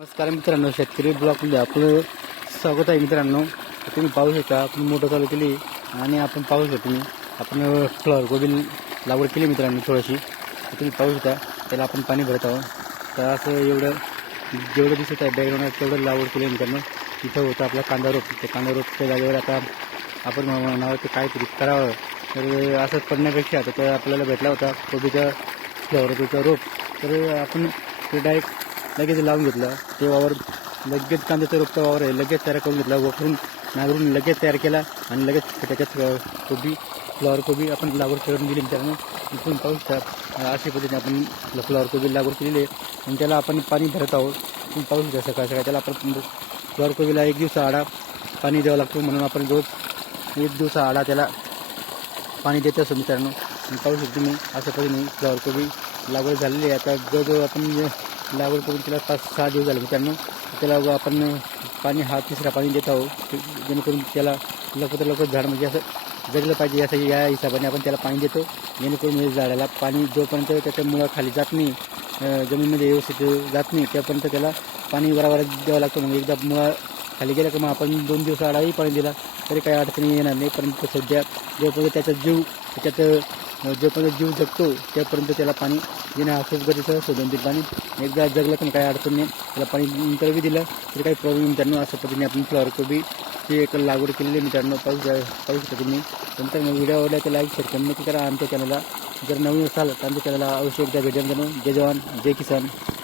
नमस्कार मित्रांनो, शेतकरी ब्लॉगमध्ये आपलं स्वागत आहे. मित्रांनो, तुम्ही पाहू शकता आपण मोटर चालू केली आणि आपण पाहू शकता आपण फ्लॉवर कोबी लागवड केली मित्रांनो. थोडीशी तुम्ही पाहू शकता त्याला आपण पाणी भरत आहोत. तर असं एवढं जेवढं दिसत आहे बॅकग्राऊंड तेवढं लागवड केली मित्रांनो. इथं होतं आपला कांदा रोप. त्या कांदा रोपच्या जागेवर आता आपण म्हणावं ते काहीतरी करावं. तर असं पडण्यापेक्षा आता तर आपल्याला भेटला होता कोबीचा फ्लॉवर कोबीचा रोप. तर आपण ते डायरेक्ट लगेच लावून घेतलं. ते वावर लगेच कांद्याचा रोपचा वावर आहे लगेच तयार करून घेतला. वखरून नांगरून लगेच तयार केला आणि लगेच त्याच्यात कोबी फ्लॉवर कोबी आपण लागवड करून दिली मित्रांनो. इथून पाहू शकता अशा पद्धतीने आपण फ्लॉवर कोबी लागवड केलेली आहे आणि त्याला आपण पाणी भरत आहोत. तुम्ही पाहू शकता सकाळ सकाळी त्याला आपण फ्लॉवर कोबीला एक दिवसा आडा पाणी द्यावं लागतो. म्हणून आपण रोज एक दिवसा आडा त्याला पाणी देत असतो मित्रांनो. पाहू शकतो तुम्ही अशा पद्धतीने फ्लॉवर कोबी लागवड झालेली आहे. आता जवळजवळ आपण लागवड करून त्याला 5-6 दिवस झाले मित्रांनो. त्याला आपण पाणी हा तिसरा पाणी देत आहोत जेणेकरून त्याला लवकर झाड म्हणजे असं जगलं पाहिजे असं या हिशोबाने आपण त्याला पाणी देतो. जेणेकरून झाडाला पाणी जोपर्यंत त्याच्या मुळा खाली जात नाही, जमिनीमध्ये व्यवस्थित जात नाही त्यापर्यंत त्याला पाणी बरोबर द्यावं लागतं. म्हणजे एकदा मुळा खाली गेला की मग आपण 2 दिवस आडाही पाणी दिला तरी काही अडचणी येणार नाही. परंतु सध्या जोपर्यंत त्याचा जीव त्याच्यात जोपर्यंत जीव जगतो त्यापर्यंत त्याला पाणी देणं हा खूप गरजेचं असतं. 2-3 पाणी एकदा जगलं पण काही अडचण नाही. त्याला पाणी नंतर बी दिलं तरी काही प्रॉब्लेम मित्रांनो. अशा पद्धतीने आपण फ्लॉवर कोबी ही एक लागवड केलेली मित्रांनो. पाहू शकता तुम्ही. नंतर व्हिडिओ आवडला तर लाईक शेअर कमेंट करा. आमच्या चॅनलला जर नवीन असाल तर आमच्या चॅनलला अवश्य एकदा भेट द्या मित्रांनो. जय जवान जय किसान.